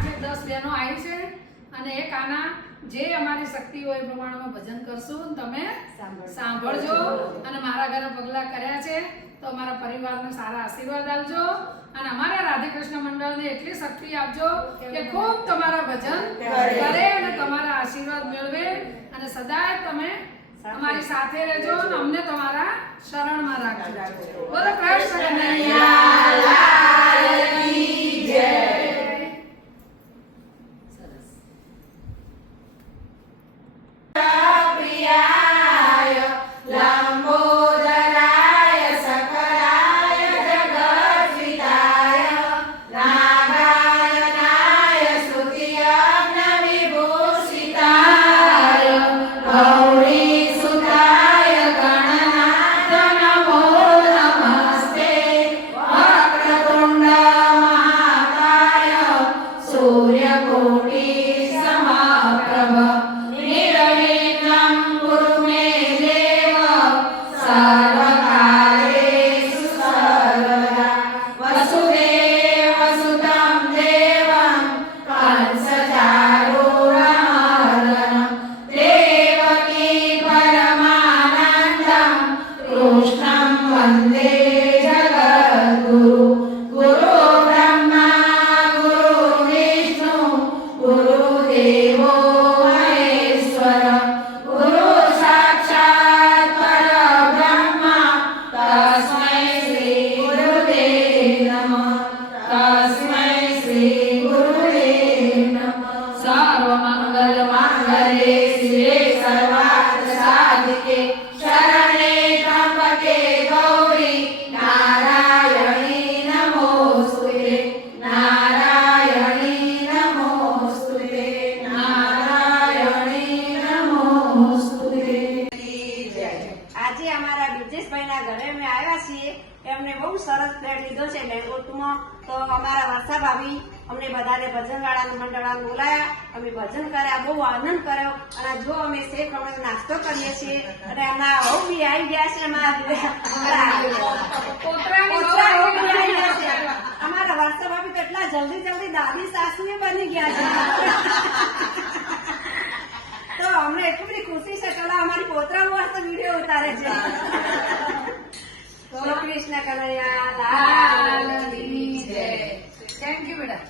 8-10 બહેનો આવી છે અને એક આના જે અમારી શક્તિ હોય એ પ્રમાણમાં ભજન કરશું. તમે સાંભળજો અને મારા ઘરે પગલા કર્યા છે તો અમારા પરિવારને સારા આશીર્વાદ આપજો અને અમારા રાધેકૃષ્ણ મંડળને એટલી શક્તિ આપજો કે ખૂબ તમારા ભજન કરે અને તમારા આશીર્વાદ મેળવે અને સદાય તમે અમારી સાથે રહેજો અને અમને તમારા શરણમાં રાખજો. બોલો કૃષ્ણ કનૈયા લાલ કી જય. એમને બહુ સરસ ફ્લેટ લીધો છે લેન્ગોટમાં. તો અમારા વર્ષા ભાભી અમને બધાને ભજન વાળા મંડળાને બોલાયા, અમે ભજન કર્યા, બહુ આનંદ કર્યો. અને જો અમે શેખ અમે નાસ્તો કરીએ છીએ અને અમારા હવ બી આવી ગયા છે, અમારા વર્ષા ભાભી તો એટલા જલ્દી જલ્દી દાદી સાસુ બની ગયા છે. તો અમને એટલી બધી ખુશી છે. ચલો અમારી પોતરા મસ્ત વિડીયો ઉતારે છે. કૃષ્ણ કનૈયા લાલ કી જય. થેન્ક યુ બેટા.